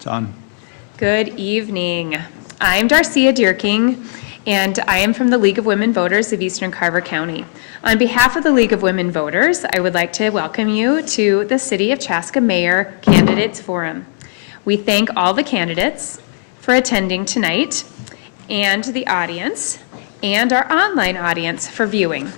It's on. Good evening. I'm Darcia Dierking, and I am from the League of Women Voters of Eastern Carver County. On behalf of the League of Women Voters, I would like to welcome you to the City of Chaska Mayor Candidates Forum. We thank all the candidates for attending tonight, and the audience, and our online audience for viewing.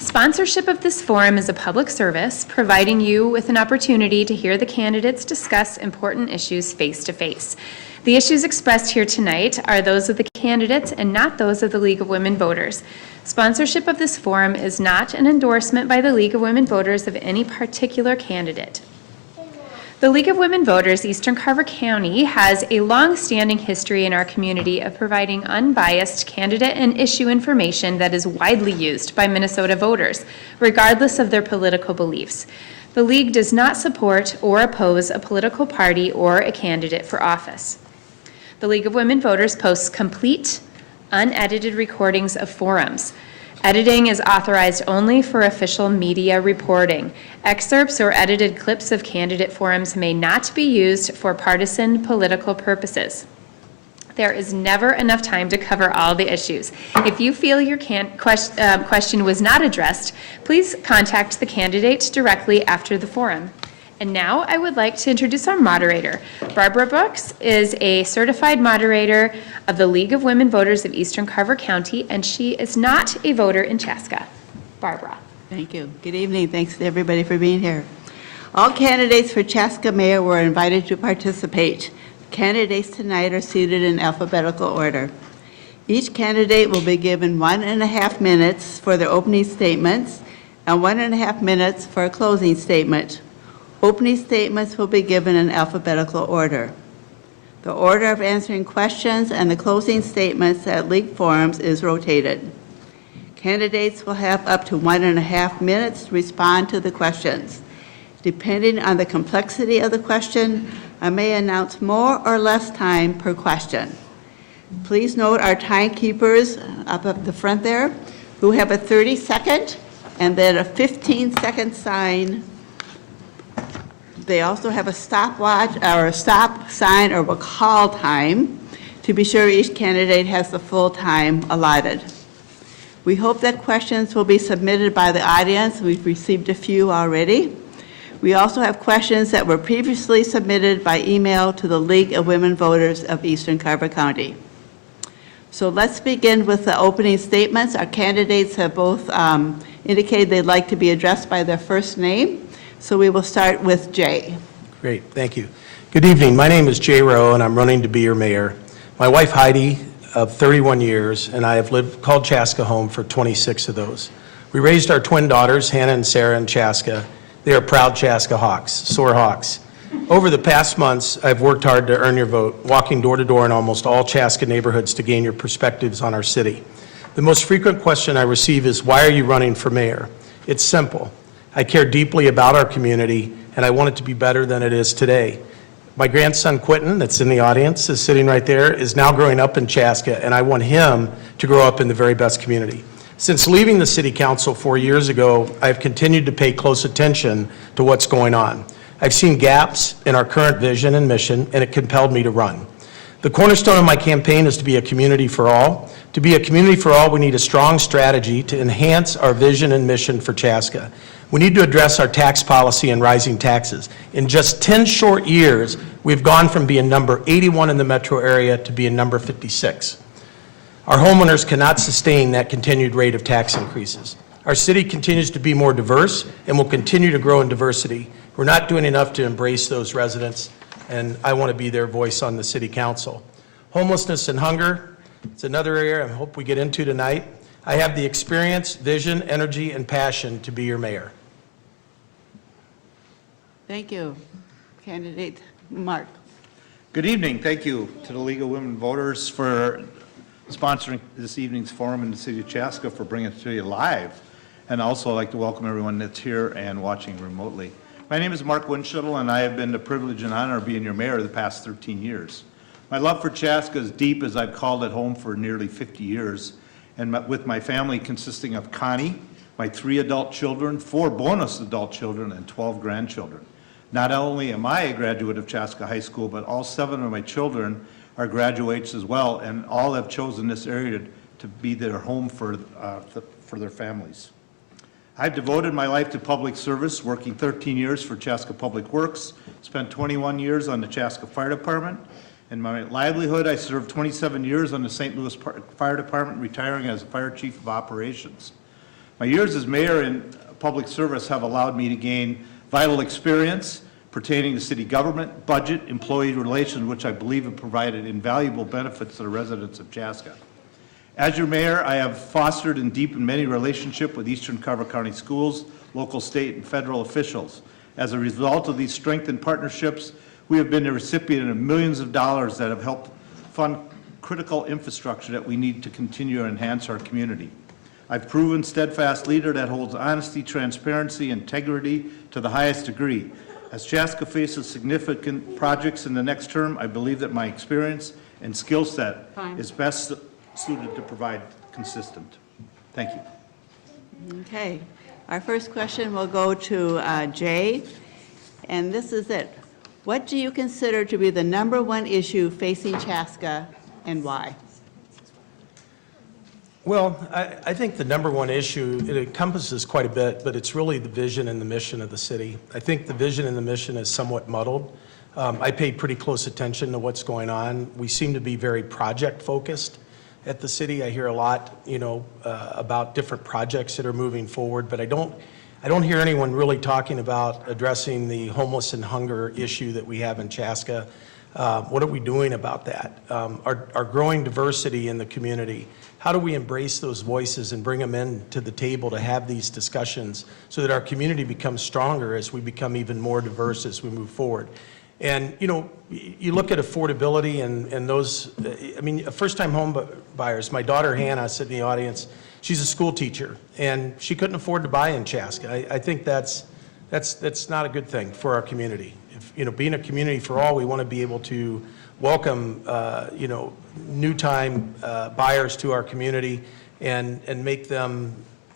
Sponsorship of this forum is a public service, providing you with an opportunity to hear the candidates discuss important issues face-to-face. The issues expressed here tonight are those of the candidates and not those of the League of Women Voters. Sponsorship of this forum is not an endorsement by the League of Women Voters of any particular candidate. The League of Women Voters Eastern Carver County has a long-standing history in our community of providing unbiased candidate and issue information that is widely used by Minnesota voters, regardless of their political beliefs. The League does not support or oppose a political party or a candidate for office. The League of Women Voters posts complete, unedited recordings of forums. Editing is authorized only for official media reporting. Excerpts or edited clips of candidate forums may not be used for partisan political purposes. There is never enough time to cover all the issues. If you feel your question was not addressed, please contact the candidate directly after the forum. And now I would like to introduce our moderator. Barbara Brooks is a certified moderator of the League of Women Voters of Eastern Carver County, and she is not a voter in Chaska. Barbara. Thank you. Good evening. Thanks to everybody for being here. All candidates for Chaska Mayor were invited to participate. Candidates tonight are seated in alphabetical order. Each candidate will be given 1.5 minutes for their opening statements and 1.5 minutes for a closing statement. Opening statements will be given in alphabetical order. The order of answering questions and the closing statements at League forums is rotated. Candidates will have up to 1.5 minutes to respond to the questions. Depending on the complexity of the question, I may announce more or less time per question. Please note our timekeepers up at the front there who have a 30-second and then a 15-second sign. They also have a stopwatch or a stop sign or a call time to be sure each candidate has the full time allotted. We hope that questions will be submitted by the audience. We've received a few already. We also have questions that were previously submitted by email to the League of Women Voters of Eastern Carver County. So let's begin with the opening statements. Our candidates have both indicated they'd like to be addressed by their first name. So we will start with Jay. Great, thank you. Good evening. My name is Jay Rowe, and I'm running to be your mayor. My wife Heidi, of 31 years, and I have called Chaska home for 26 of those. We raised our twin daughters, Hannah and Sarah, in Chaska. They are proud Chaska Hawks, sore Hawks. Over the past months, I've worked hard to earn your vote, walking door to door in almost all Chaska neighborhoods to gain your perspectives on our city. The most frequent question I receive is, why are you running for mayor? It's simple. I care deeply about our community, and I want it to be better than it is today. My grandson, Quentin, that's in the audience, is sitting right there, is now growing up in Chaska, and I want him to grow up in the very best community. Since leaving the City Council 4 years ago, I've continued to pay close attention to what's going on. I've seen gaps in our current vision and mission, and it compelled me to run. The cornerstone of my campaign is to be a community for all. To be a community for all, we need a strong strategy to enhance our vision and mission for Chaska. We need to address our tax policy and rising taxes. In just 10 short years, we've gone from being number 81 in the metro area to being number 56. Our homeowners cannot sustain that continued rate of tax increases. Our city continues to be more diverse and will continue to grow in diversity. We're not doing enough to embrace those residents, and I want to be their voice on the city council. Homelessness and hunger, it's another area I hope we get into tonight. I have the experience, vision, energy, and passion to be your mayor. Thank you. Candidate Mark. Good evening. Thank you to the League of Women Voters for sponsoring this evening's forum in the city of Chaska, for bringing it to you live. And also I'd like to welcome everyone that's here and watching remotely. My name is Mark Winshuttle, and I have been the privilege and honor of being your mayor the past 13 years. My love for Chaska is deep, as I've called it home for nearly 50 years. And with my family consisting of Connie, my 3 adult children, 4 bonus adult children, and 12 grandchildren. Not only am I a graduate of Chaska High School, but all 7 of my children are graduates as well, and all have chosen this area to be their home for their families. I've devoted my life to public service, working 13 years for Chaska Public Works, spent 21 years on the Chaska Fire Department. In my livelihood, I served 27 years on the St. Louis Fire Department, retiring as Fire Chief of Operations. My years as mayor in public service have allowed me to gain vital experience pertaining to city government, budget, employee relations, which I believe have provided invaluable benefits to the residents of Chaska. As your mayor, I have fostered and deepened many relationships with Eastern Carver County schools, local, state, and federal officials. As a result of these strengthened partnerships, we have been the recipient of millions of dollars that have helped fund critical infrastructure that we need to continue to enhance our community. I've proven steadfast leader that holds honesty, transparency, integrity to the highest degree. As Chaska faces significant projects in the next term, I believe that my experience and skill set is best suited to provide consistent. Thank you. Okay. Our first question will go to Jay, and this is it. What do you consider to be the #1 issue facing Chaska, and why? Well, I think the #1 issue, it encompasses quite a bit, but it's really the vision and the mission of the city. I think the vision and the mission is somewhat muddled. I paid pretty close attention to what's going on. We seem to be very project-focused at the city. I hear a lot, about different projects that are moving forward, but I don't hear anyone really talking about addressing the homeless and hunger issue that we have in Chaska. What are we doing about that? Our growing diversity in the community, how do we embrace those voices and bring them in to the table to have these discussions so that our community becomes stronger as we become even more diverse as we move forward? And, you look at affordability and those, first-time home buyers. My daughter Hannah, sitting in the audience, she's a school teacher, and she couldn't afford to buy in Chaska. I think that's not a good thing for our community. If, being a community for all, we want to be able to welcome, new-time buyers to our community and make them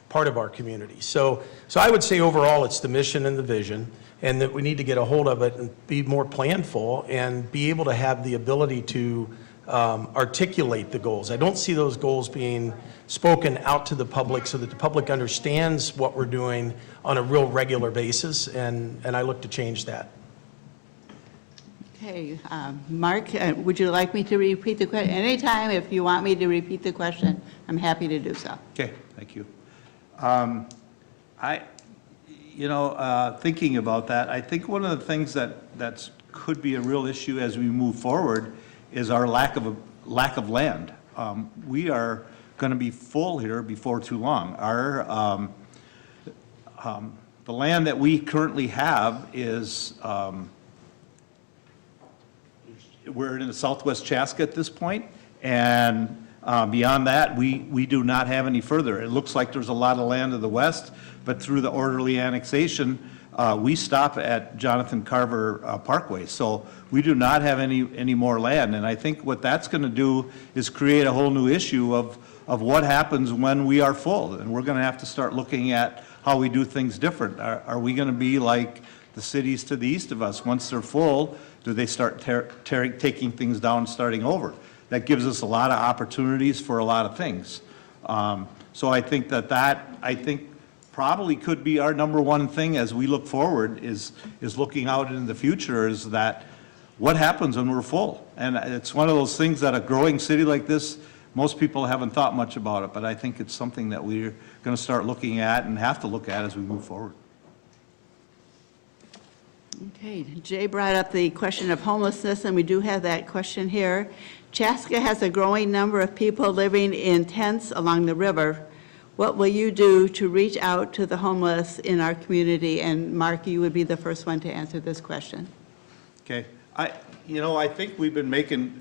part of our community. So I would say overall, it's the mission and the vision, and that we need to get a hold of it and be more planful and be able to have the ability to articulate the goals. I don't see those goals being spoken out to the public so that the public understands what we're doing on a real regular basis, and I look to change that. Okay, Mark, would you like me to repeat the question? Anytime if you want me to repeat the question, I'm happy to do so. Okay, thank you. Thinking about that, I think one of the things that could be a real issue as we move forward is our lack of land. We are going to be full here before too long. The land that we currently have is, we're in the southwest Chaska at this point, and beyond that, we do not have any further. It looks like there's a lot of land to the west, but through the orderly annexation, we stop at Jonathan Carver Parkway. So we do not have any more land. And I think what that's going to do is create a whole new issue of what happens when we are full. And we're going to have to start looking at how we do things different. Are we going to be like the cities to the east of us? Once they're full, do they start taking things down, starting over? That gives us a lot of opportunities for a lot of things. So I think that probably could be our #1 thing as we look forward is looking out into the future, is that what happens when we're full? And it's one of those things that a growing city like this, most people haven't thought much about it, but I think it's something that we're going to start looking at and have to look at as we move forward. Okay, Jay brought up the question of homelessness, and we do have that question here. Chaska has a growing number of people living in tents along the river. What will you do to reach out to the homeless in our community? And Mark, you would be the first one to answer this question. Okay, I think we've been making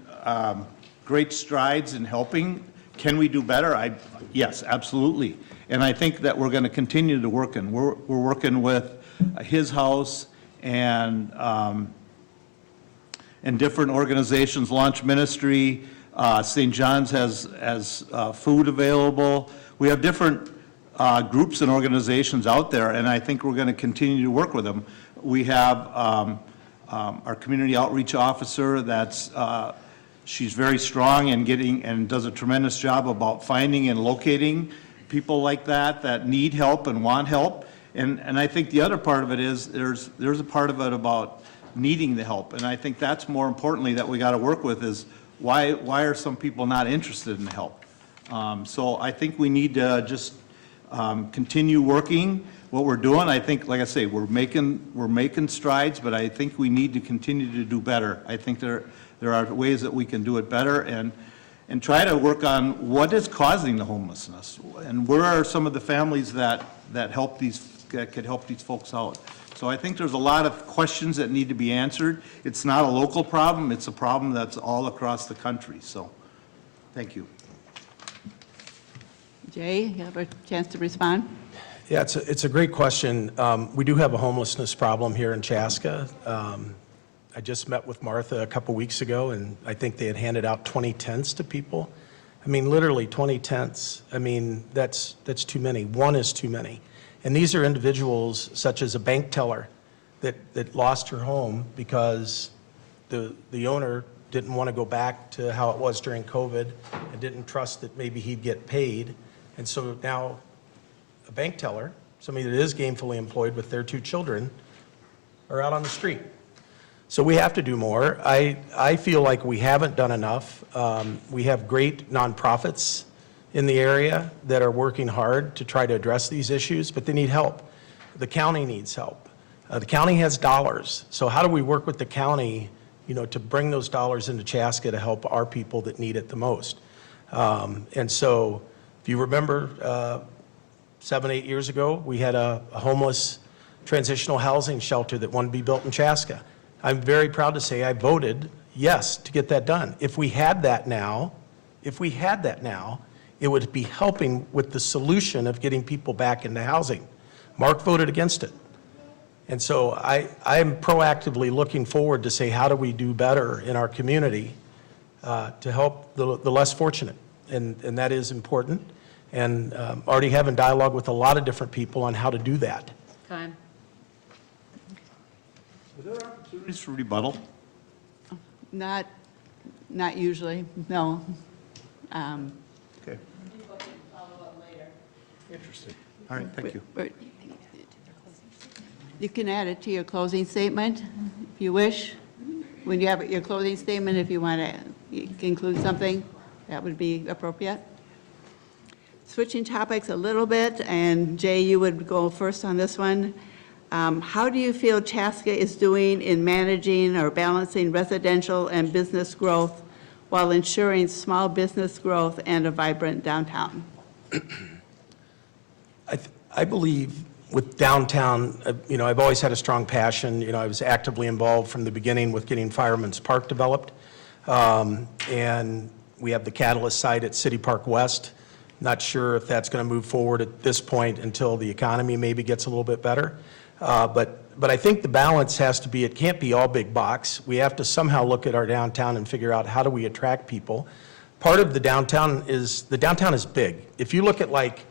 great strides in helping. Can we do better? Yes, absolutely. And I think that we're going to continue to work in. We're working with His House and different organizations, Launch Ministry. St. John's has food available. We have different groups and organizations out there, and I think we're going to continue to work with them. We have our community outreach officer she's very strong and does a tremendous job about finding and locating people like that need help and want help. And I think the other part of it is there's a part of it about needing the help. And I think that's more importantly that we got to work with is why are some people not interested in help? So I think we need to just continue working what we're doing. I think, like I say, we're making strides, but I think we need to continue to do better. I think there are ways that we can do it better and try to work on what is causing the homelessness and where are some of the families that could help these folks out. So I think there's a lot of questions that need to be answered. It's not a local problem, it's a problem that's all across the country. So, thank you. Jay, you have a chance to respond? Yeah, it's a great question. We do have a homelessness problem here in Chaska. I just met with Martha a couple weeks ago, and I think they had handed out 20 tents to people. I mean, literally 20 tents. I mean, that's too many. One is too many. And these are individuals such as a bank teller that lost her home because the owner didn't want to go back to how it was during COVID and didn't trust that maybe he'd get paid. And so now a bank teller, somebody that is gainfully employed with their 2 children, are out on the street. So we have to do more. I feel like we haven't done enough. We have great nonprofits in the area that are working hard to try to address these issues, but they need help. The county needs help. The county has dollars. So how do we work with the county, to bring those dollars into Chaska to help our people that need it the most? And so if you remember, 7, 8 years ago, we had a homeless transitional housing shelter that wanted to be built in Chaska. I'm very proud to say I voted yes to get that done. If we had that now, it would be helping with the solution of getting people back into housing. Mark voted against it. And so I'm proactively looking forward to say, how do we do better in our community to help the less fortunate? And that is important. And already having dialogue with a lot of different people on how to do that. Time. Are there opportunities for rebuttal? Not usually, no. Okay. Interesting. All right, thank you. You can add it to your closing statement if you wish. When you have your closing statement, if you want to include something, that would be appropriate. Switching topics a little bit, and Jay, you would go first on this one. How do you feel Chaska is doing in managing or balancing residential and business growth while ensuring small business growth and a vibrant downtown? I believe with downtown, I've always had a strong passion. I was actively involved from the beginning with getting Fireman's Park developed. And we have the Catalyst site at City Park West. Not sure if that's going to move forward at this point until the economy maybe gets a little bit better. But I think the balance has to be, it can't be all big box. We have to somehow look at our downtown and figure out how do we attract people. Part of the downtown is big. If you look at like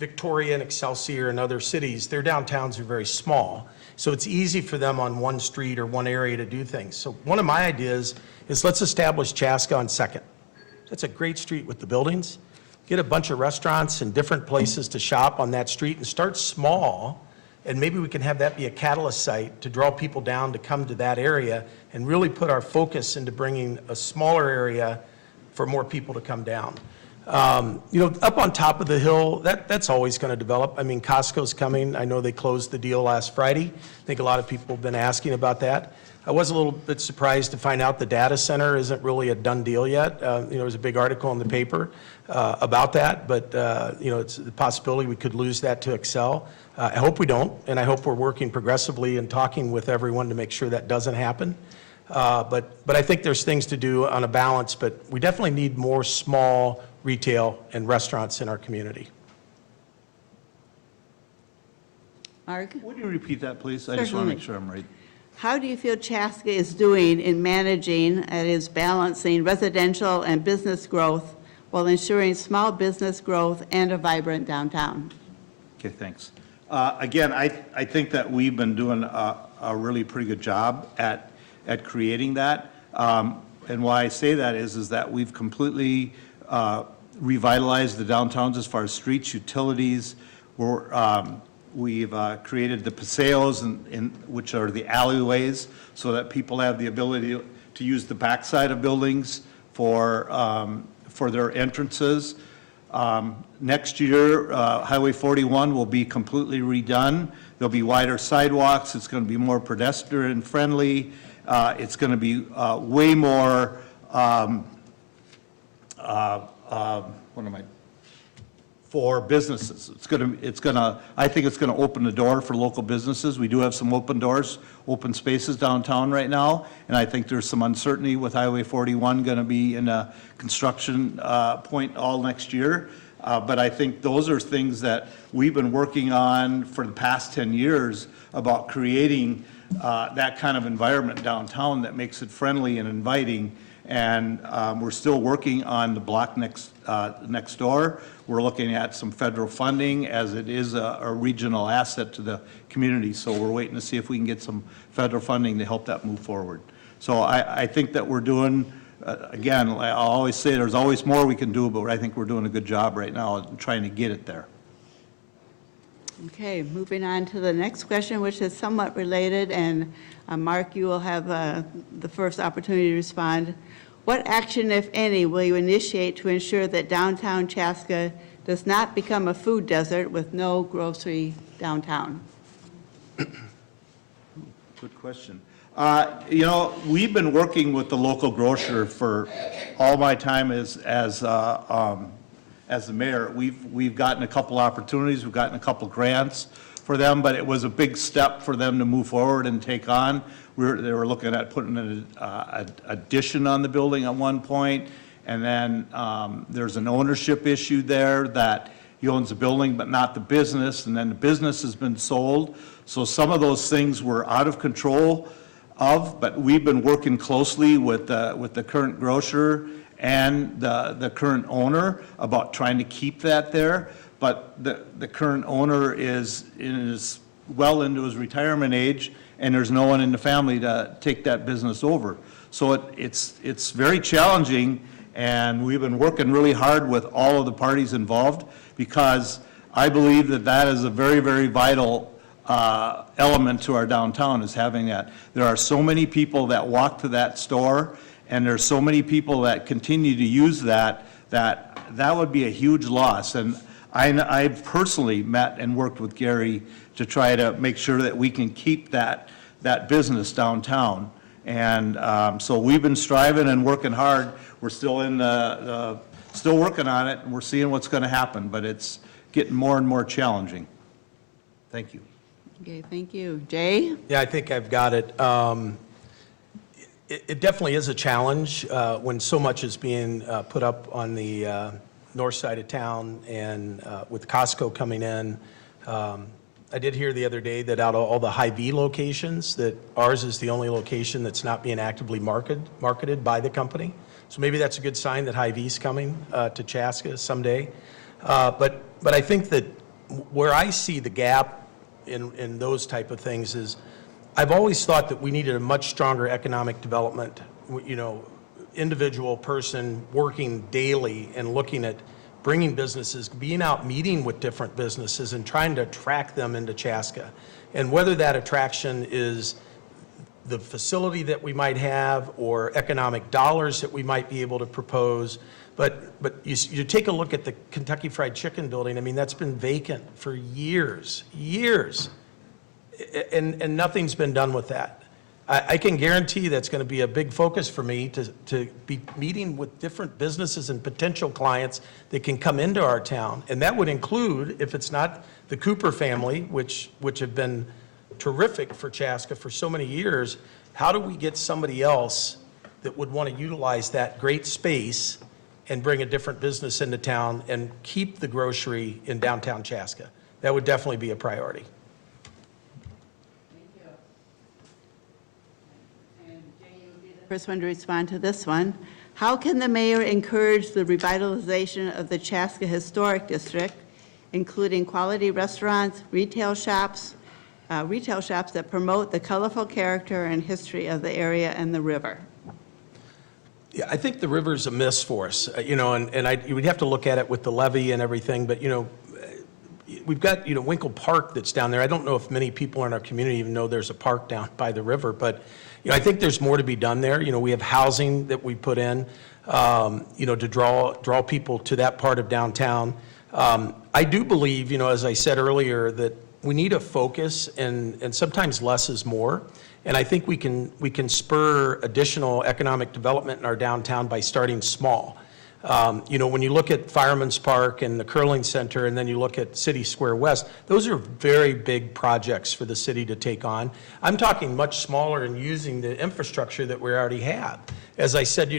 Victoria and Excelsior and other cities, their downtowns are very small. So it's easy for them on one street or one area to do things. So one of my ideas is let's establish Chaska on 2nd. That's a great street with the buildings. Get a bunch of restaurants and different places to shop on that street and start small. And maybe we can have that be a catalyst site to draw people down to come to that area and really put our focus into bringing a smaller area for more people to come down. Up on top of the hill, that's always going to develop. I mean, Costco's coming. I know they closed the deal last Friday. I think a lot of people have been asking about that. I was a little bit surprised to find out the data center isn't really a done deal yet. There was a big article in the paper about that, but it's a possibility we could lose that to Excel. I hope we don't, and I hope we're working progressively and talking with everyone to make sure that doesn't happen. But I think there's things to do on a balance, but we definitely need more small retail and restaurants in our community. Mark? Would you repeat that, please? I just want to make sure I'm right. How do you feel Chaska is doing in managing, that is balancing residential and business growth while ensuring small business growth and a vibrant downtown? Okay, thanks. Again, I think that we've been doing a really pretty good job at creating that. And why I say that is that we've completely revitalized the downtowns as far as streets, utilities. We've created the paseos, which are the alleyways, so that people have the ability to use the backside of buildings for their entrances. Next year, Highway 41 will be completely redone. There'll be wider sidewalks. It's going to be more pedestrian friendly. It's going to be way more, for businesses. I think it's going to open the door for local businesses. We do have some open spaces downtown right now, and I think there's some uncertainty with Highway 41 going to be in a construction point all next year. But I think those are things that we've been working on for the past 10 years about creating that kind of environment downtown that makes it friendly and inviting. And we're still working on the block next door. We're looking at some federal funding, as it is a regional asset to the community. So we're waiting to see if we can get some federal funding to help that move forward. So I think that we're doing, again, I always say there's always more we can do, but I think we're doing a good job right now in trying to get it there. Okay, moving on to the next question, which is somewhat related, and Mark, you will have the first opportunity to respond. What action, if any, will you initiate to ensure that downtown Chaska does not become a food desert with no grocery downtown? Good question. You know, we've been working with the local grocer for all my time as the mayor. We've gotten a couple opportunities, we've gotten a couple grants for them, but it was a big step for them to move forward and take on. They were looking at putting an addition on the building at one point, and then there's an ownership issue there that he owns the building but not the business, and then the business has been sold. So some of those things were out of control but we've been working closely with the current grocer and the current owner about trying to keep that there. But the current owner is well into his retirement age, and there's no one in the family to take that business over. So it's very challenging, and we've been working really hard with all of the parties involved, because I believe that is a very, very vital element to our downtown, is having that. There are so many people that walk to that store, and there's so many people that continue to use that would be a huge loss. And I've personally met and worked with Gary to try to make sure that we can keep that business downtown. And so we've been striving and working hard. We're still still working on it, and we're seeing what's going to happen, but it's getting more and more challenging. Thank you. Okay, thank you. Jay? Yeah, I think I've got it. It definitely is a challenge when so much is being put up on the north side of town, and with Costco coming in. I did hear the other day that out of all the Hy-Vee locations, that ours is the only location that's not being actively marketed by the company. So maybe that's a good sign that Hy-Vee's coming to Chaska someday. But I think that where I see the gap in those type of things is, I've always thought that we needed a much stronger economic development, individual person working daily and looking at bringing businesses, being out meeting with different businesses and trying to attract them into Chaska. And whether that attraction is the facility that we might have or economic dollars that we might be able to propose. But you take a look at the Kentucky Fried Chicken building, I mean, that's been vacant for years, and nothing's been done with that. I can guarantee that's going to be a big focus for me to be meeting with different businesses and potential clients that can come into our town. And that would include, if it's not the Cooper family, which have been terrific for Chaska for so many years, how do we get somebody else that would want to utilize that great space and bring a different business into town and keep the grocery in downtown Chaska? That would definitely be a priority. First one to respond to this one. How can the mayor encourage the revitalization of the Chaska Historic District including quality restaurants, retail shops that promote the colorful character and history of the area and the river. Yeah, I think the river's a miss for us, we'd have to look at it with the levee and everything, but, we've got, Winkle Park that's down there. I don't know if many people in our community even know there's a park down by the river, but, I think there's more to be done there. We have housing that we put in, to draw people to that part of downtown. I do believe, as I said earlier, that we need a focus, and sometimes less is more. And I think we can spur additional economic development in our downtown by starting small. When you look at Fireman's Park and the Curling Center, and then you look at City Square West, those are very big projects for the city to take on. I'm talking much smaller and using the infrastructure that we already have. As I said,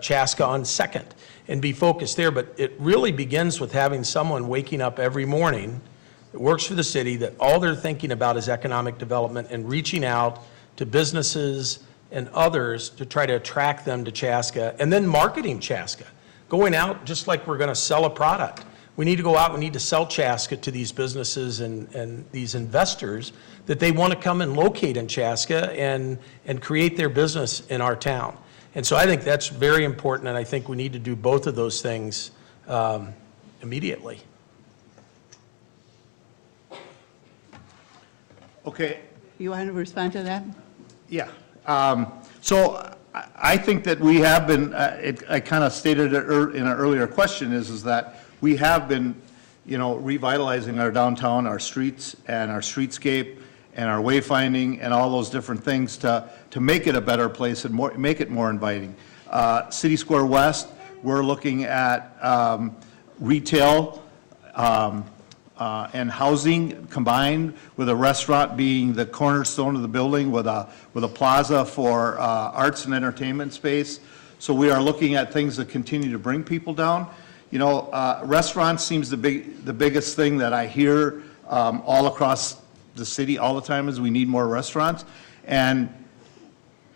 Chaska on Second, and be focused there. But it really begins with having someone waking up every morning that works for the city, that all they're thinking about is economic development and reaching out to businesses and others to try to attract them to Chaska, and then marketing Chaska. Going out just like we're going to sell a product. We need to go out, we need to sell Chaska to these businesses and these investors that they want to come and locate in Chaska and create their business in our town. And so I think that's very important, and I think we need to do both of those things immediately. Okay. You want to respond to that? Yeah. So I think that we have been, I kind of stated it in an earlier question, is that we have been, revitalizing our downtown, our streets, and our streetscape, and our wayfinding, and all those different things to make it a better place and make it more inviting. City Square West, we're looking at retail and housing combined, with a restaurant being the cornerstone of the building, with a plaza for arts and entertainment space. So we are looking at things that continue to bring people down. Restaurants seems the biggest thing that I hear all across the city all the time, is we need more restaurants. And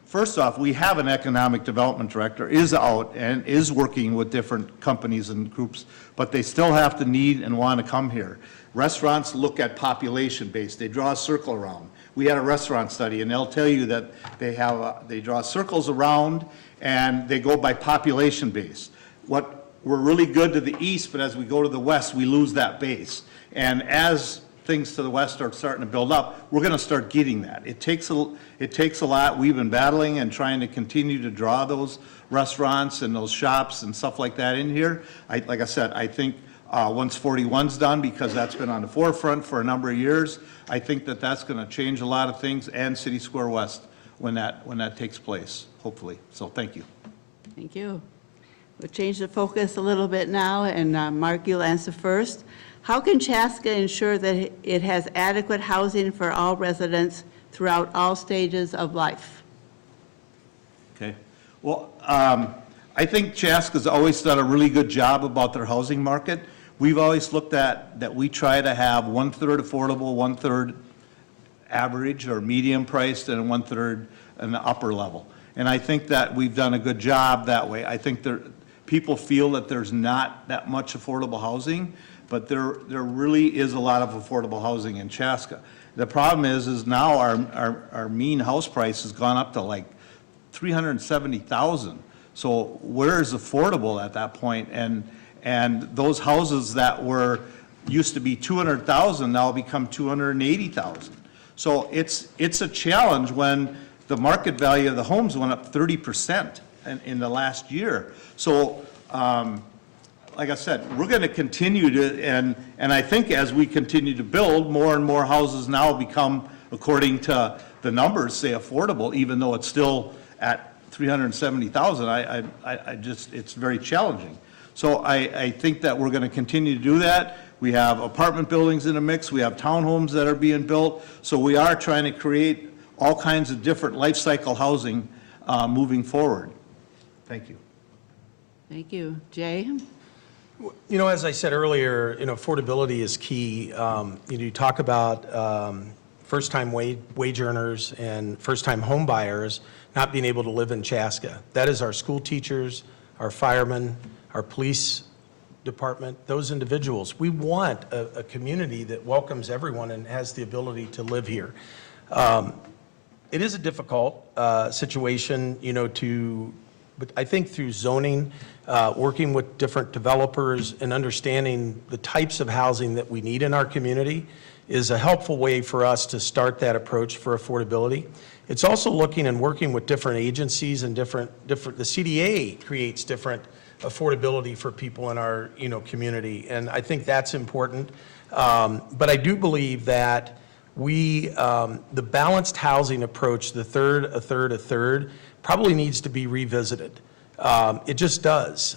first off, we have an economic development director, is out and is working with different companies and groups, but they still have to need and want to come here. Restaurants look at population base. They draw a circle around. We had a restaurant study, and they'll tell you that they draw circles around, and they go by population base. We're really good to the east, but as we go to the west, we lose that base. And as things to the west are starting to build up, we're going to start getting that. It takes a lot. We've been battling and trying to continue to draw those restaurants and those shops and stuff like that in here. Like I said, I think once 41's done, because that's been on the forefront for a number of years, I think that that's going to change a lot of things, and City Square West when that takes place, hopefully. So thank you. Thank you. We'll change the focus a little bit now, and Mark, you'll answer first. How can Chaska ensure that it has adequate housing for all residents throughout all stages of life? Okay. Well, I think Chaska's always done a really good job about their housing market. We've always looked at that we try to have 1/3 affordable, 1/3 average or medium priced, and 1/3 in the upper level. And I think that we've done a good job that way. I think people feel that there's not that much affordable housing, but there really is a lot of affordable housing in Chaska. The problem is now our mean house price has gone up to like $370,000. So where is affordable at that point? And those houses that used to be $200,000 now become $280,000. So it's a challenge when the market value of the homes went up 30% in the last year. So, like I said, we're going to continue to, and I think as we continue to build, more and more houses now become, according to the numbers, say affordable, even though it's still at $370,000. It's very challenging. So I think that we're going to continue to do that. We have apartment buildings in the mix. We have townhomes that are being built. So we are trying to create all kinds of different life cycle housing moving forward. Thank you. Thank you. Jay? As I said earlier, affordability is key. You talk about first-time wage earners and first-time home buyers not being able to live in Chaska. That is our school teachers, our firemen, our police department, those individuals. We want a community that welcomes everyone and has the ability to live here. It is a difficult situation, but I think through zoning, working with different developers and understanding the types of housing that we need in our community is a helpful way for us to start that approach for affordability. It's also looking and working with different agencies and different, the CDA creates different affordability for people in our, community. And I think that's important. But I do believe that the balanced housing approach, a third, probably needs to be revisited. It just does.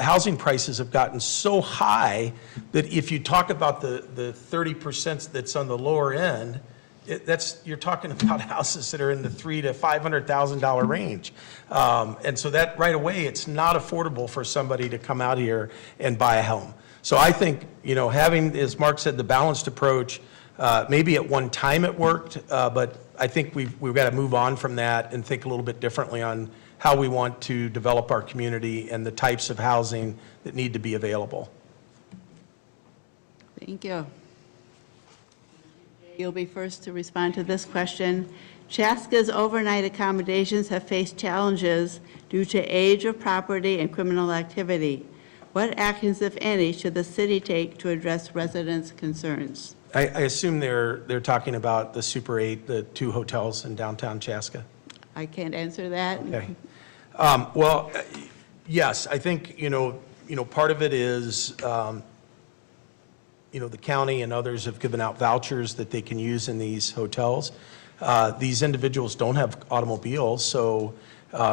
Housing prices have gotten so high that if you talk about the 30% that's on the lower end, you're talking about houses that are in the $300,000 to $500,000 range. And so that right away, it's not affordable for somebody to come out here and buy a home. So I think, having, as Mark said, the balanced approach, maybe at one time it worked, but I think we've got to move on from that and think a little bit differently on how we want to develop our community and the types of housing that need to be available. Thank you. You'll be first to respond to this question. Chaska's overnight accommodations have faced challenges due to age of property and criminal activity. What actions, if any, should the city take to address residents' concerns? I assume they're talking about the Super 8, the 2 hotels in downtown Chaska. I can't answer that. Okay. Well, yes, I think, part of it is, the county and others have given out vouchers that they can use in these hotels. These individuals don't have automobiles, so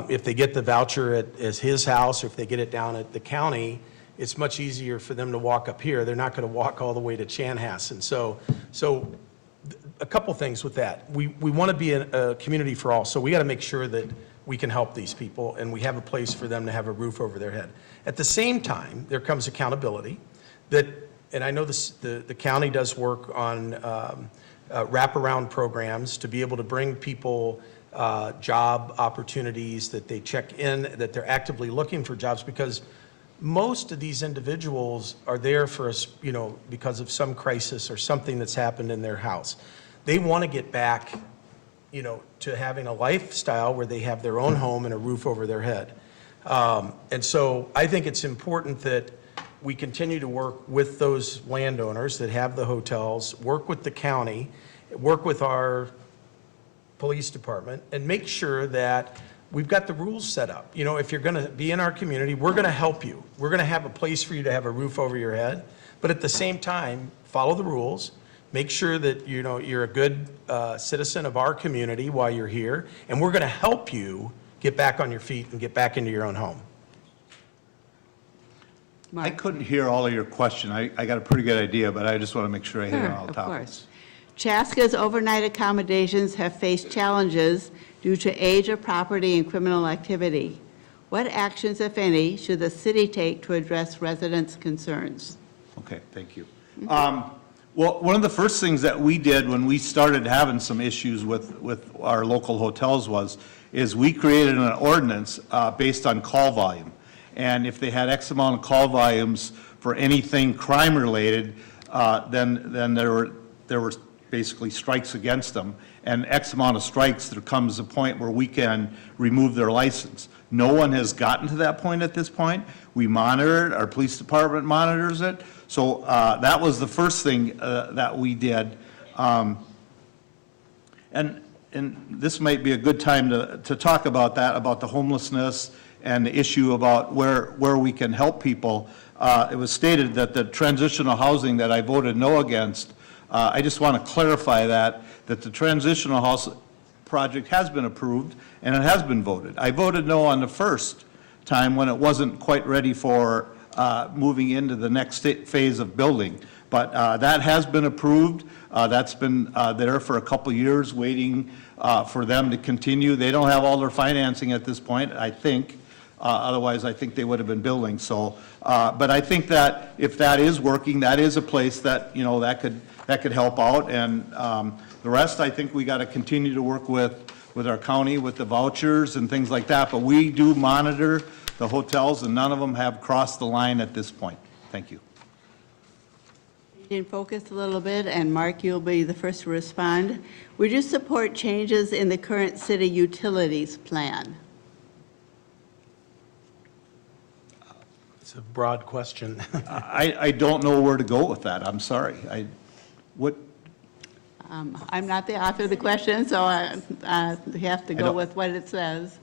if they get the voucher at his house, or if they get it down at the county, it's much easier for them to walk up here. They're not going to walk all the way to Chanhassen. So a couple things with that. We want to be a community for all, so we got to make sure that we can help these people and we have a place for them to have a roof over their head. At the same time, there comes accountability and I know the county does work on wraparound programs to be able to bring people job opportunities, that they check in, that they're actively looking for jobs, because most of these individuals are there for us, because of some crisis or something that's happened in their house. They want to get back, to having a lifestyle where they have their own home and a roof over their head. And so I think it's important that we continue to work with those landowners that have the hotels, work with the county, work with our police department, and make sure that we've got the rules set up. If you're going to be in our community, we're going to help you. We're going to have a place for you to have a roof over your head, but at the same time, follow the rules. Make sure that you're a good citizen of our community while you're here, and we're going to help you get back on your feet and get back into your own home. Mark? I couldn't hear all of your question. I got a pretty good idea, but I just want to make sure I hit Sure, on all of topics. course. Chaska's overnight accommodations have faced challenges due to age of property and criminal activity. What actions, if any, should the city take to address residents' concerns? Okay, thank you. Well, one of the first things that we did when we started having some issues with our local hotels is we created an ordinance based on call volume. And if they had X amount of call volumes for anything crime-related, then there were basically strikes against them. And X amount of strikes, there comes a point where we can remove their license. No one has gotten to that point at this point. We monitor it, our police department monitors it. So that was the first thing that we did. And this might be a good time to talk about that, about the homelessness and the issue about where we can help people. It was stated that the transitional housing that I voted no against, I just want to clarify that the transitional house project has been approved and it has been voted. I voted no on the first time when it wasn't quite ready for moving into the next phase of building. But that has been approved. That's been there for a couple years waiting for them to continue. They don't have all their financing at this point, I think. Otherwise, I think they would have been building. So, but I think that if that is working, that is a place that, that could help out. And the rest, I think we got to continue to work with our county, with the vouchers and things like that. But we do monitor the hotels, and none of them have crossed the line at this point. Thank you. Changing focus a little bit, and Mark, you'll be the first to respond. Would you support changes in the current city utilities plan? It's a broad question. I don't know where to go with that. I'm sorry. What, I'm not the author of the question, so I have to go don't- with what it says.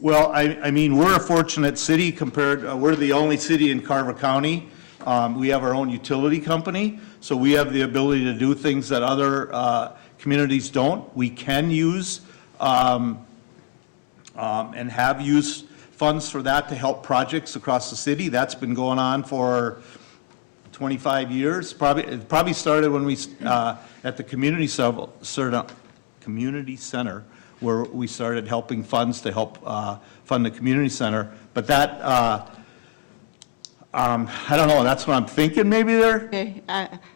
well, I mean, we're a fortunate city compared, we're the only city in Carver County. We have our own utility company, so we have the ability to do things that other communities don't. We can use and have used funds for that to help projects across the city. That's been going on for 25 years. It probably started when we, at the community center, where we started helping funds to help fund the community center. But that, I don't know, that's what I'm thinking maybe there. Okay,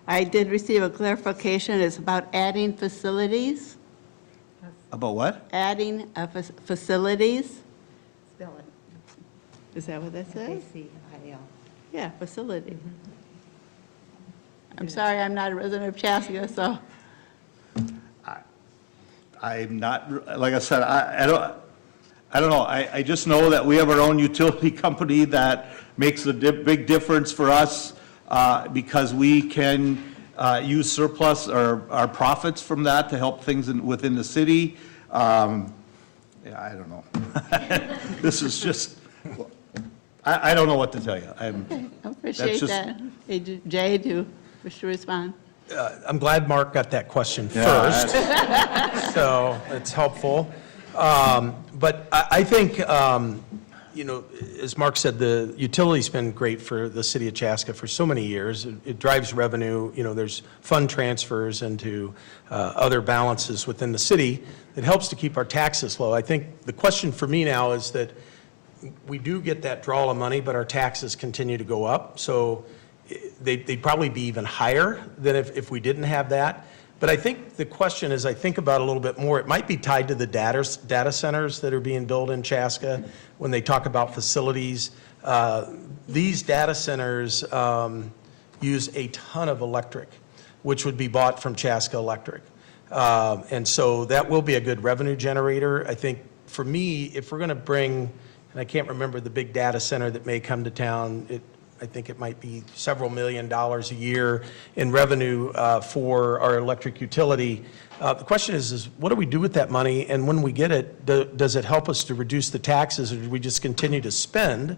I did receive a clarification. It's about adding facilities, About what? adding facilities. Spell it. Is that what that says? F-A-C-I-L. Yeah, facility. I'm sorry, I'm not a resident of Chaska, so. I'm not, like I said, I don't know. I just know that we have our own utility company that makes a big difference for us because we can use surplus or our profits from that to help things within the city. Yeah, I don't know. This is just, I don't know what to tell you. I appreciate just- that. Hey, Jay, do you wish to respond? I'm glad Mark got that question Yeah, first, so it's helpful. But I think, you know, as Mark said, the utility's been great for the city of Chaska for so many years. It drives revenue, you know, there's fund transfers into other balances within the city. It helps to keep our taxes low. I think the question for me now is that we do get that draw of money, but our taxes continue to go up. So they'd probably be even higher than if we didn't have that. But I think the question, as I think about it a little bit more, it might be tied to the data centers that are being built in Chaska when they talk about facilities. These data centers use a ton of electric, which would be bought from Chaska Electric. And so that will be a good revenue generator. I think for me, if we're going to bring, and I can't remember the big data center that may come to town, I think it might be several $1 million a year in revenue for our electric utility. The question is what do we do with that money? And when we get it, does it help us to reduce the taxes, or do we just continue to spend?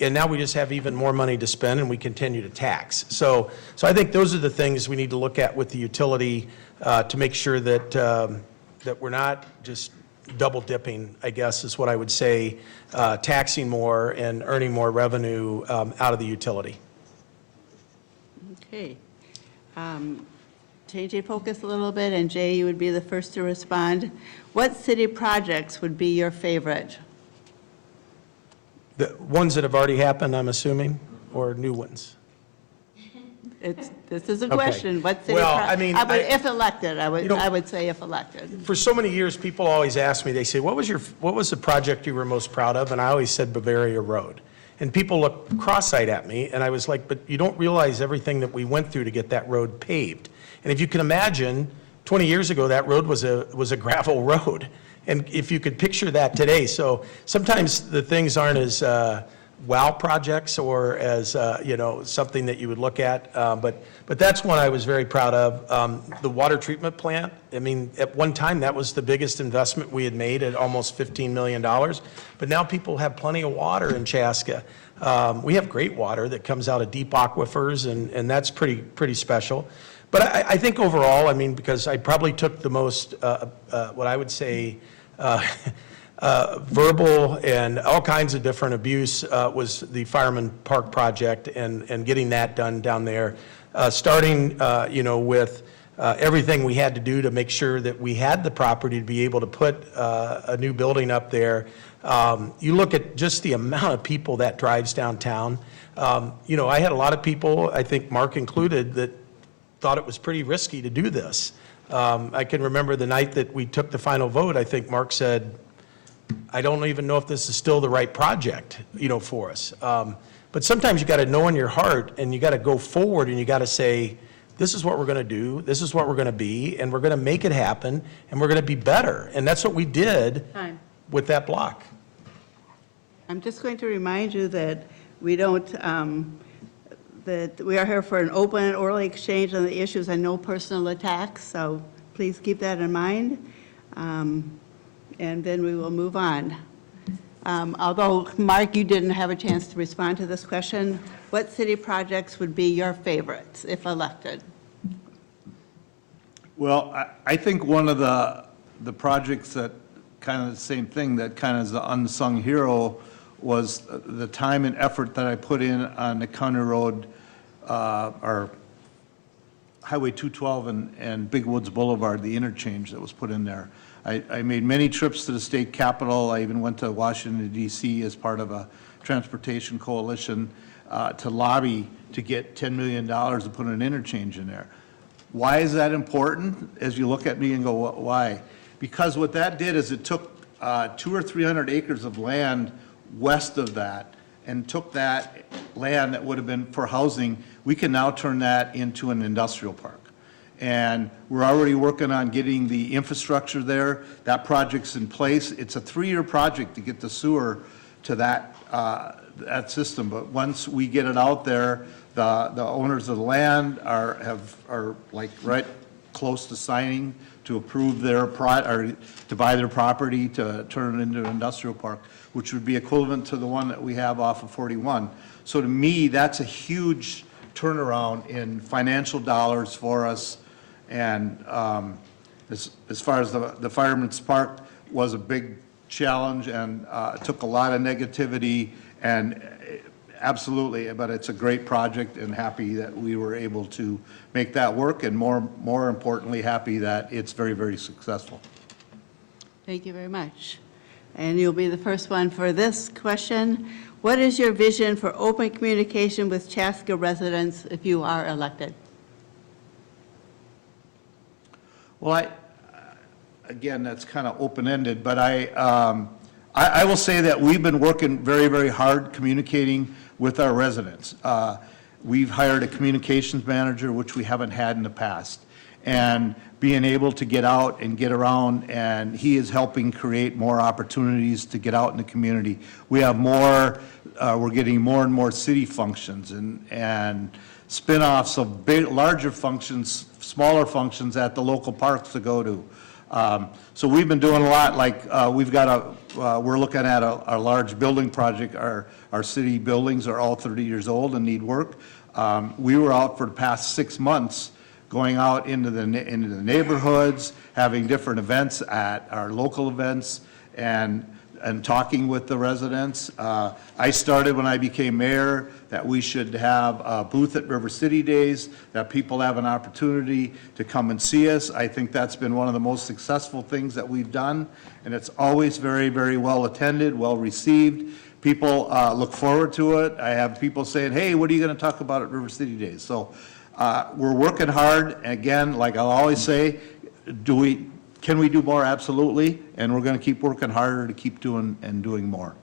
And now we just have even more money to spend and we continue to tax. So I think those are the things we need to look at with the utility to make sure that, that we're not just double dipping, I guess is what I would say, taxing more and earning more revenue out of the utility. Okay. Changing focus a little bit, and Jay, you would be the first to respond. What city projects would be your favorite? The ones that have already happened, I'm assuming, or new ones? This is a Okay. question. What city? Well, I mean, if elected, You know- I would say if elected. For so many years, people always ask me, they say, what was the project you were most proud of? And I always said Bavaria Road. And people look cross-eyed at me, and I was like, but you don't realize everything that we went through to get that road paved. And if you can imagine, 20 years ago, that road was a gravel road. And if you could picture that today, so sometimes the things aren't as wow projects or as, you know, something that you would look at. But that's one I was very proud of. The water treatment plant, I mean, at one time, that was the biggest investment we had made at almost $15 million. But now people have plenty of water in Chaska. We have great water that comes out of deep aquifers, and that's pretty special. But I think overall, I mean, because I probably took the most, what I would say, verbal and all kinds of different abuse was the Fireman Park project and getting that done down there. Starting, you know, with everything we had to do to make sure that we had the property to be able to put a new building up there. You look at just the amount of people that drives downtown. You know, I had a lot of people, I think Mark included, that thought it was pretty risky to do this. I can remember the night that we took the final vote, I think Mark said, I don't even know if this is still the right project, you know, for us. But sometimes you got to know in your heart, and you got to go forward, and you got to say, this is what we're going to do, this is what we're going to be, and we're going to make it happen, and we're going to be better. And that's what we did with that block. I'm just going to remind you that we don't, that we are here for an open and orderly exchange on the issues and no personal attacks, so please keep that in mind. And then we will move on. Although, Mark, you didn't have a chance to respond to this question, what city projects would be your favorites if elected? Well, I think one of the projects that kind of the same thing, that kind of is the unsung hero, was the time and effort that I put in on the County Road, or Highway 212 and Big Woods Boulevard, the interchange that was put in there. I made many trips to the state capitol. I even went to Washington, D.C. as part of a transportation coalition to lobby to get $10 million to put an interchange in there. Why is that important? As you look at me and go, why? Because what that did is it took 200 or 300 acres of land west of that and took that land that would have been for housing. We can now turn that into an industrial park. And we're already working on getting the infrastructure there. That project's in place. It's a 3-year project to get the sewer to that system. But once we get it out there, the owners of the land are like right close to signing to approve their or to buy their property to turn it into an industrial park, which would be equivalent to the one that we have off of 41. So to me, that's a huge turnaround in financial dollars for us. And as far as the Fireman's Park was a big challenge, and it took a lot of negativity, and absolutely, but it's a great project, and happy that we were able to make that work, and more importantly, happy that it's very, very successful. Thank you very much. And you'll be the first one for this question. What is your vision for open communication with Chaska residents if you are elected? Well, again, that's kind of open-ended, but I will say that we've been working very, very hard communicating with our residents. We've hired a communications manager, which we haven't had in the past, and being able to get out and get around, and he is helping create more opportunities to get out in the community. We have more, we're getting more and more city functions and spin-offs of larger functions, smaller functions at the local parks to go to. So we've been doing a lot, like we're looking at a large building project. Our city buildings are all 30 years old and need work. We were out for the past 6 months, going out into the neighborhoods, having different events at our local events, and talking with the residents. I started when I became mayor that we should have a booth at River City Days, that people have an opportunity to come and see us. I think that's been one of the most successful things that we've done, and it's always very, very well attended, well received. People look forward to it. I have people saying, hey, what are you going to talk about at River City Days? So we're working hard. Again, like I'll always say, can we do more? Absolutely. And we're going to keep working harder to keep doing more.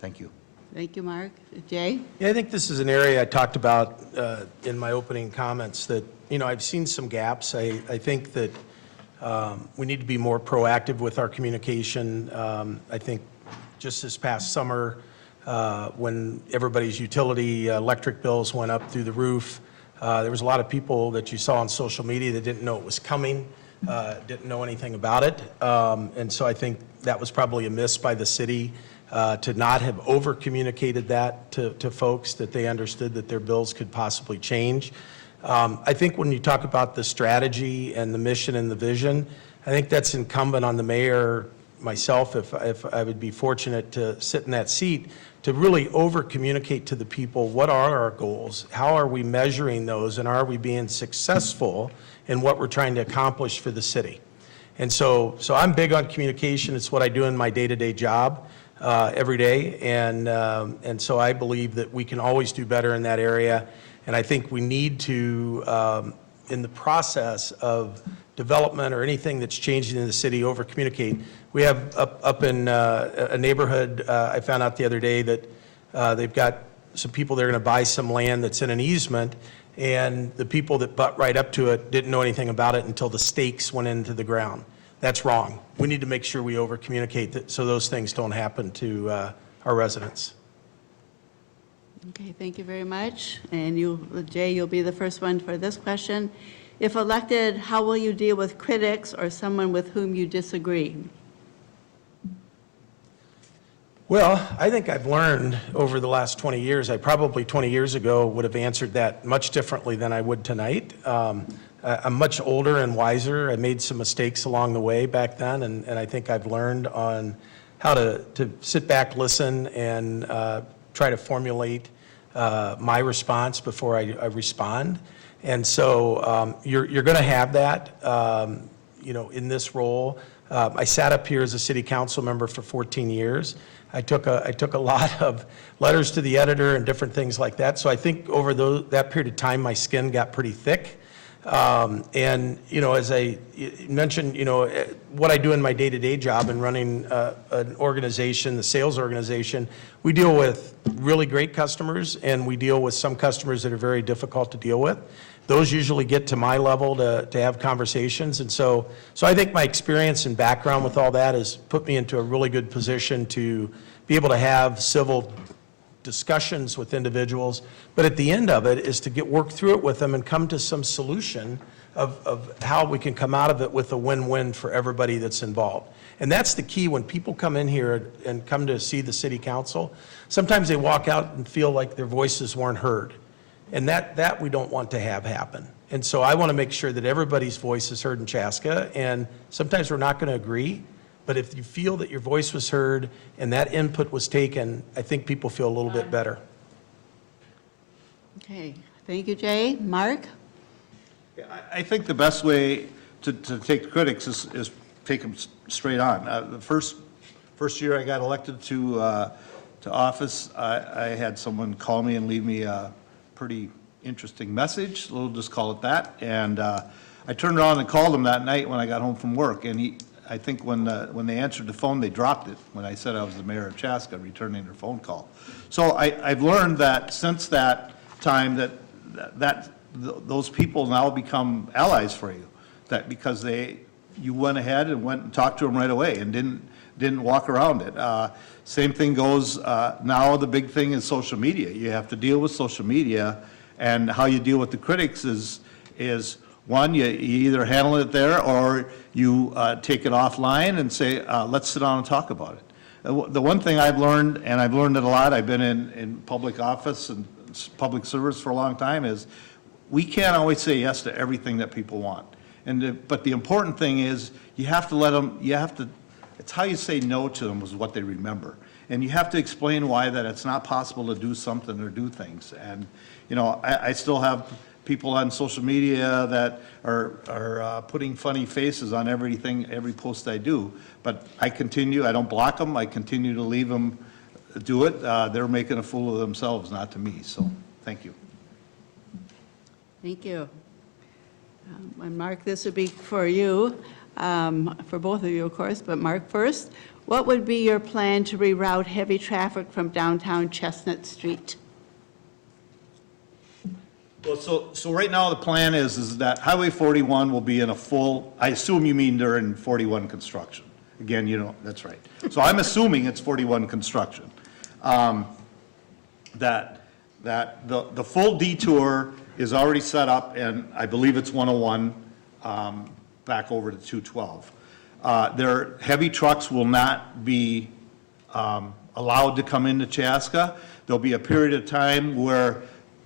Thank you. Thank you, Mark. Jay? Yeah, I think this is an area I talked about in my opening comments that, I've seen some gaps. I think that we need to be more proactive with our communication. I think just this past summer, when everybody's utility electric bills went up through the roof, there was a lot of people that you saw on social media that didn't know it was coming, didn't know anything about it. And so I think that was probably a miss by the city to not have over-communicated that to folks, that they understood that their bills could possibly change. I think when you talk about the strategy and the mission and the vision, I think that's incumbent on the mayor, myself, if I would be fortunate to sit in that seat, to really over-communicate to the people, what are our goals? How are we measuring those? And are we being successful in what we're trying to accomplish for the city? And so I'm big on communication. It's what I do in my day-to-day job every day. And so I believe that we can always do better in that area. And I think we need to, in the process of development or anything that's changing in the city, over-communicate. We have up in a neighborhood, I found out the other day that they've got some people that are going to buy some land that's in an easement, and the people that butt right up to it didn't know anything about it until the stakes went into the ground. That's wrong. We need to make sure we over-communicate that, so those things don't happen to our residents. Okay, thank you very much. And you, Jay, you'll be the first one for this question. If elected, how will you deal with critics or someone with whom you disagree? Well, I think I've learned over the last 20 years, I probably 20 years ago would have answered that much differently than I would tonight. I'm much older and wiser. I made some mistakes along the way back then, and I think I've learned on how to sit back, listen, and try to formulate my response before I respond. And so you're going to have that, in this role. I sat up here as a city council member for 14 years. I took a lot of letters to the editor and different things like that. So I think over that period of time, my skin got pretty thick. And, as I mentioned, what I do in my day-to-day job in running an organization, the sales organization, we deal with really great customers, and we deal with some customers that are very difficult to deal with. Those usually get to my level to have conversations. And so I think my experience and background with all that has put me into a really good position to be able to have civil discussions with individuals, but at the end of it is to work through it with them and come to some solution of how we can come out of it with a win-win for everybody that's involved. And that's the key when people come in here and come to see the city council. Sometimes they walk out and feel like their voices weren't heard. And that we don't want to have happen. And so I want to make sure that everybody's voice is heard in Chaska, and sometimes we're not going to agree, but if you feel that your voice was heard and that input was taken, I think people feel a little bit better. Okay, thank you, Jay. Mark? Yeah, I think the best way to take critics is take them straight on. The first year I got elected to office, I had someone call me and leave me a pretty interesting message, we'll just call it that. And I turned around and called him that night when I got home from work. And I think when they answered the phone, they dropped it when I said I was the mayor of Chaska, returning their phone call. So I've learned that since that time that those people now become allies for you, that because you went ahead and went and talked to them right away and didn't walk around it. Same thing goes now. The big thing is social media. You have to deal with social media, and how you deal with the critics is one, you either handle it there or you take it offline and say, let's sit down and talk about it. The one thing I've learned, and I've learned it a lot, I've been in public office and public service for a long time, is we can't always say yes to everything that people want. But the important thing is you have to let them, it's how you say no to them is what they remember. And you have to explain why that it's not possible to do something or do things. And, I still have people on social media that are putting funny faces on every post I do. But I don't block them, I continue to leave them do it. They're making a fool of themselves, not to me. So, thank you. Thank you. And Mark, this would be for you, for both of you, of course, but Mark first. What would be your plan to reroute heavy traffic from downtown Chestnut Street? Well, so right now the plan is that Highway 41 will be in a full, I assume you mean during 41 construction. Again, that's right. So I'm assuming it's 41 construction. That the full detour is already set up, and I believe it's 101 back over to 212. Their heavy trucks will not be allowed to come into Chaska. There'll be a period of time where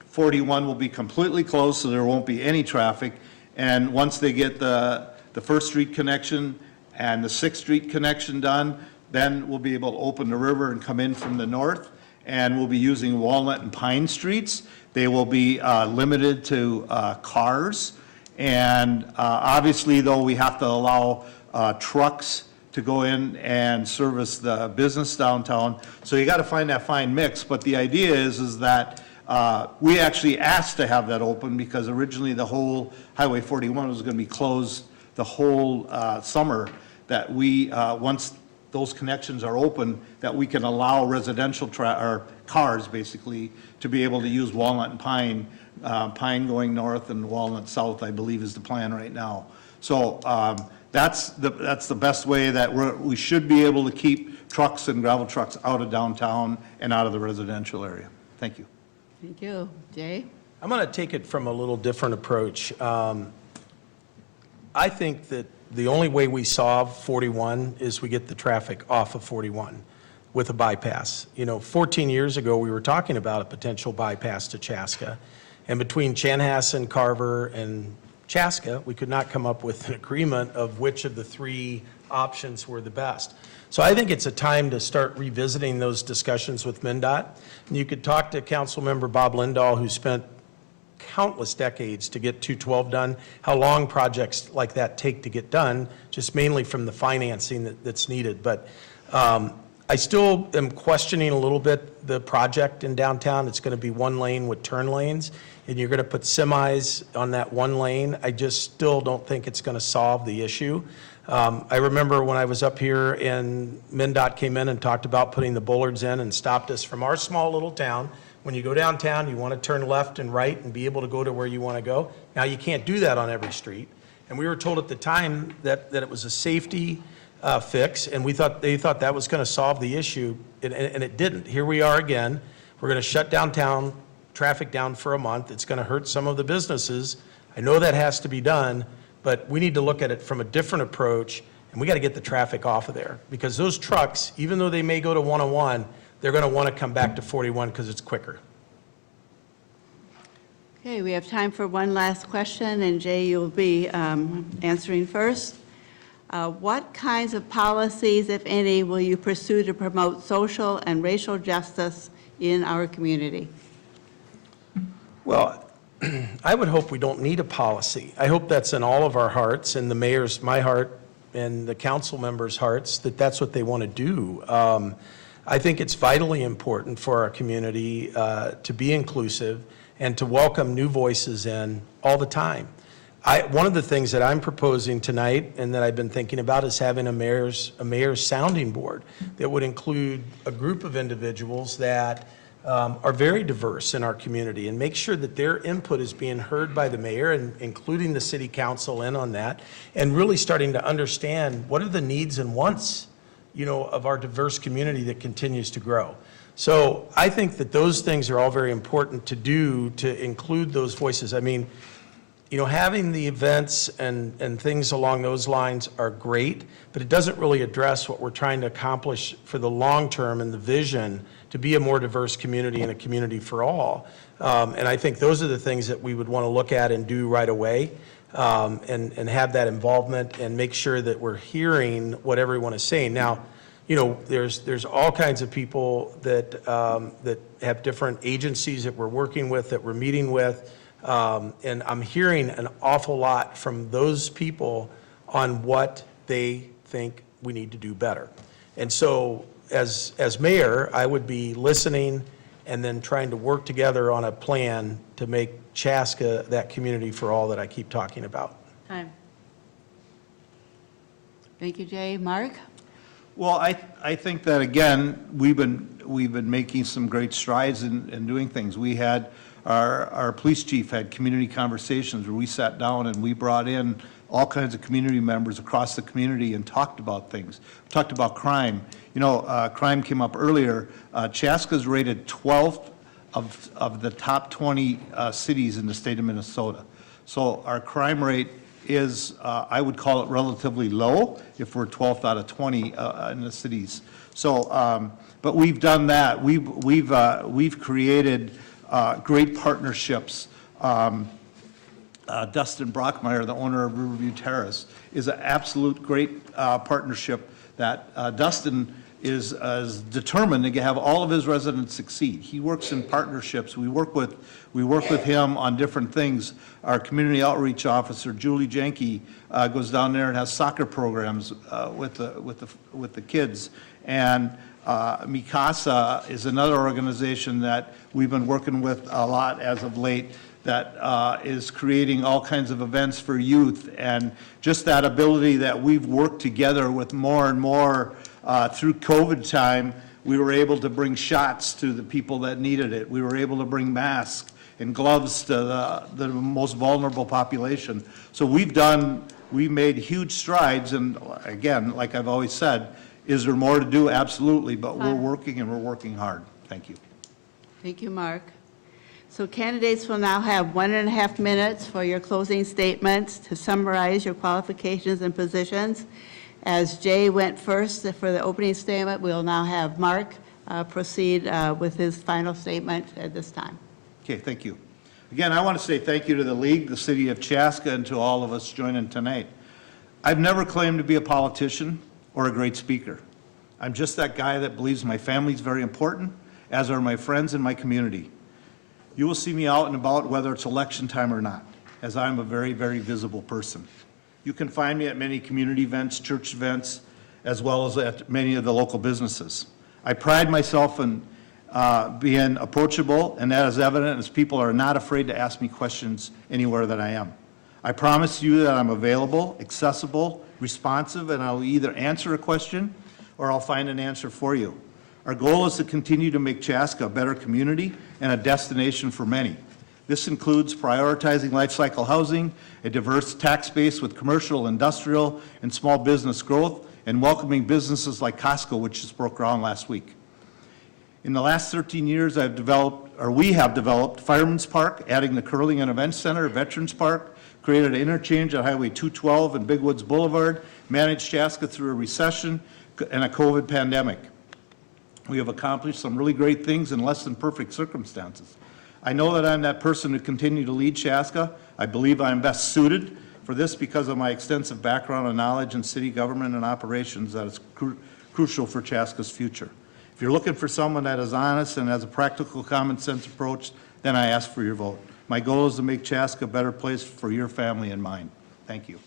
41 will be completely closed, so there won't be any traffic. And once they get the First Street connection and the 6th Street connection done, then we'll be able to open the river and come in from the north. And we'll be using Walnut and Pine Streets. They will be limited to cars. And obviously, though, we have to allow trucks to go in and service the business downtown. So you got to find that fine mix. But the idea is that we actually asked to have that open because originally the whole Highway 41 was going to be closed the whole summer. That we, once those connections are open, that we can allow residential or cars, basically, to be able to use Walnut and Pine, Pine going north and Walnut south, I believe is the plan right now. So that's the best way that we should be able to keep trucks and gravel trucks out of downtown and out of the residential area. Thank you. Thank you. Jay? I'm going to take it from a little different approach. I think that the only way we solve 41 is we get the traffic off of 41 with a bypass. 14 years ago, we were talking about a potential bypass to Chaska. And between Chanhassen, Carver, and Chaska, we could not come up with an agreement of which of the three options were the best. So I think it's a time to start revisiting those discussions with MnDOT. And you could talk to Councilmember Bob Lindahl, who spent countless decades to get 212 done, how long projects like that take to get done, just mainly from the financing that's needed. But I still am questioning a little bit the project in downtown. It's going to be one lane with turn lanes, and you're going to put semis on that one lane. I just still don't think it's going to solve the issue. I remember when I was up here and MnDOT came in and talked about putting the bollards in and stopped us from our small little town. When you go downtown, you want to turn left and right and be able to go to where you want to go. Now, you can't do that on every street. And we were told at the time that it was a safety fix, and they thought that was going to solve the issue, and it didn't. Here we are again. We're going to shut downtown traffic down for a month. It's going to hurt some of the businesses. I know that has to be done, but we need to look at it from a different approach, and we got to get the traffic off of there, because those trucks, even though they may go to 101, they're going to want to come back to 41 because it's quicker. Okay, we have time for one last question, and Jay, you'll be answering first. What kinds of policies, if any, will you pursue to promote social and racial justice in our community? Well, I would hope we don't need a policy. I hope that's in all of our hearts, and the mayor's, my heart, and the council members' hearts, that that's what they want to do. I think it's vitally important for our community to be inclusive and to welcome new voices in all the time. One of the things that I'm proposing tonight and that I've been thinking about is having a mayor's sounding board that would include a group of individuals that are very diverse in our community, and make sure that their input is being heard by the mayor, and including the city council in on that, and really starting to understand what are the needs and wants, of our diverse community that continues to grow. So I think that those things are all very important to do, to include those voices. I mean, having the events and things along those lines are great, but it doesn't really address what we're trying to accomplish for the long term and the vision to be a more diverse community and a community for all. And I think those are the things that we would want to look at and do right away, and have that involvement and make sure that we're hearing what everyone is saying. Now, there's all kinds of people that have different agencies that we're working with, that we're meeting with. And I'm hearing an awful lot from those people on what they think we need to do better. And so as mayor, I would be listening and then trying to work together on a plan to make Chaska that community for all that I keep talking about. Time. Thank you, Jay. Mark? Well, I think that, again, we've been making some great strides in doing things. We had, our police chief had community conversations where we sat down and we brought in all kinds of community members across the community and talked about things. We talked about crime. Crime came up earlier. Chaska's rated 12th of the top 20 cities in the state of Minnesota. So our crime rate is, I would call it relatively low if we're 12th out of 20 in the cities. So, but we've done that. We've created great partnerships. Dustin Brockmeyer, the owner of Riverview Terrace, is an absolute great partnership that Dustin is determined to have all of his residents succeed. He works in partnerships. We work with him on different things. Our community outreach officer, Julie Jenke, goes down there and has soccer programs with the kids. And Mikasa is another organization that we've been working with a lot as of late, that is creating all kinds of events for youth, and just that ability that we've worked together with more and more Through COVID time, we were able to bring shots to the people that needed it. We were able to bring masks and gloves to the most vulnerable population. So we made huge strides, and again, like I've always said, is there more to do? Absolutely, but we're working and we're working hard. Thank you. Thank you, Mark. So candidates will now have 1.5 minutes for your closing statements to summarize your qualifications and positions. As Jay went first for the opening statement, we'll now have Mark proceed with his final statement at this time. Okay, thank you. Again, I want to say thank you to the League, the City of Chaska, and to all of us joining tonight. I've never claimed to be a politician or a great speaker. I'm just that guy that believes my family's very important, as are my friends and my community. You will see me out and about whether it's election time or not, as I'm a very, very visible person. You can find me at many community events, church events, as well as at many of the local businesses. I pride myself in being approachable, and that is evident as people are not afraid to ask me questions anywhere that I am. I promise you that I'm available, accessible, responsive, and I'll either answer a question or I'll find an answer for you. Our goal is to continue to make Chaska a better community and a destination for many. This includes prioritizing life cycle housing, a diverse tax base with commercial, industrial, and small business growth, and welcoming businesses like Costco, which just broke ground last week. In the last 13 years, we have developed Fireman's Park, adding the Curling and Event Center, Veterans Park, created an interchange at Highway 212 and Big Woods Boulevard, managed Chaska through a recession and a COVID pandemic. We have accomplished some really great things in less than perfect circumstances. I know that I'm that person who continue to lead Chaska. I believe I'm best suited for this because of my extensive background and knowledge in city government and operations that is crucial for Chaska's future. If you're looking for someone that is honest and has a practical, common sense approach, then I ask for your vote. My goal is to make Chaska a better place for your family and mine. Thank you.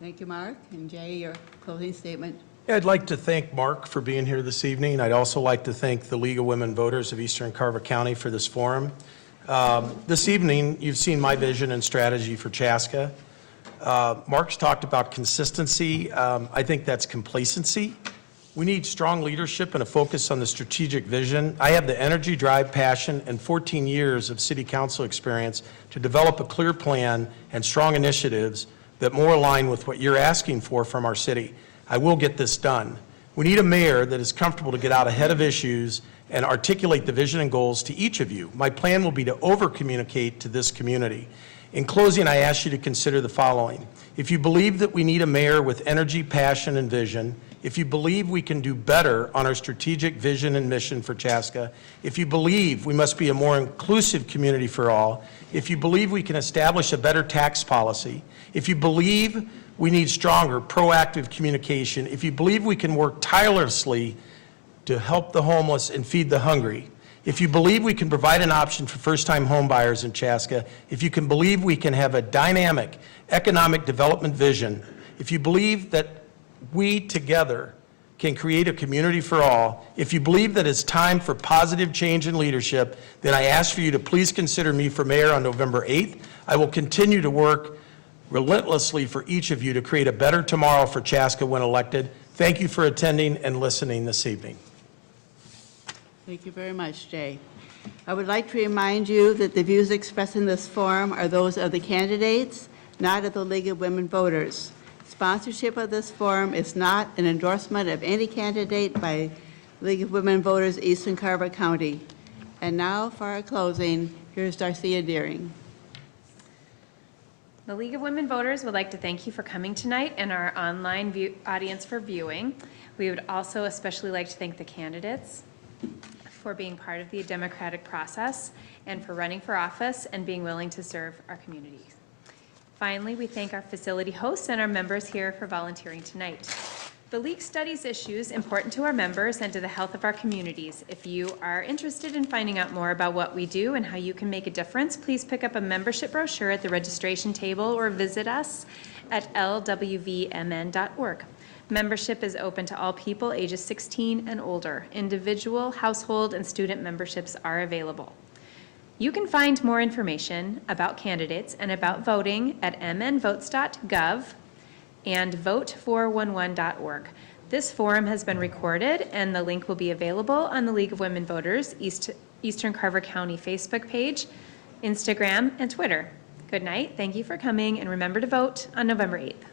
Thank you, Mark. And Jay, your closing statement. Yeah, I'd like to thank Mark for being here this evening. I'd also like to thank the League of Women Voters of Eastern Carver County for this forum. This evening, you've seen my vision and strategy for Chaska. Mark's talked about consistency. I think that's complacency. We need strong leadership and a focus on the strategic vision. I have the energy, drive, passion, and 14 years of city council experience to develop a clear plan and strong initiatives that more align with what you're asking for from our city. I will get this done. We need a mayor that is comfortable to get out ahead of issues and articulate the vision and goals to each of you. My plan will be to over-communicate to this community. In closing, I ask you to consider the following. If you believe that we need a mayor with energy, passion, and vision, if you believe we can do better on our strategic vision and mission for Chaska, if you believe we must be a more inclusive community for all, if you believe we can establish a better tax policy, if you believe we need stronger, proactive communication, if you believe we can work tirelessly to help the homeless and feed the hungry, if you believe we can provide an option for first-time home buyers in Chaska, if you can believe we can have a dynamic economic development vision, if you believe that we together can create a community for all, if you believe that it's time for positive change in leadership, then I ask for you to please consider me for mayor on November 8th. I will continue to work relentlessly for each of you to create a better tomorrow for Chaska when elected. Thank you for attending and listening this evening. Thank you very much, Jay. I would like to remind you that the views expressed in this forum are those of the candidates, not of the League of Women Voters. Sponsorship of this forum is not an endorsement of any candidate by League of Women Voters Eastern Carver County. And now for our closing, here's Darcia Deering. The League of Women Voters would like to thank you for coming tonight and our online audience for viewing. We would also especially like to thank the candidates for being part of the democratic process and for running for office and being willing to serve our communities. Finally, we thank our facility hosts and our members here for volunteering tonight. The League studies issues important to our members and to the health of our communities. If you are interested in finding out more about what we do and how you can make a difference, please pick up a membership brochure at the registration table or visit us at lwvmn.org. Membership is open to all people ages 16 and older. Individual, household, and student memberships are available. You can find more information about candidates and about voting at mnvotes.gov and vote411.org. This forum has been recorded, and the link will be available on the League of Women Voters Eastern Carver County Facebook page, Instagram, and Twitter. Good night, thank you for coming, and remember to vote on November 8th.